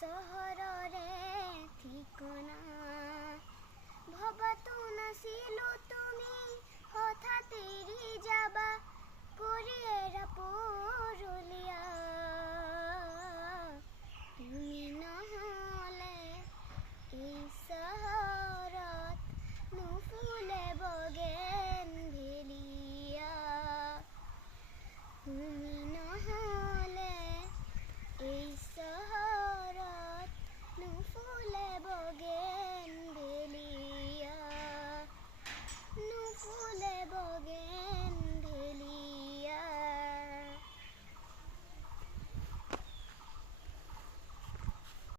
চহৰৰে ঠিকনা ভবাতো নাছিলো তুমি হঠাৎ এৰি যাবা কৰি এৰা পৰুলিয়া তুমি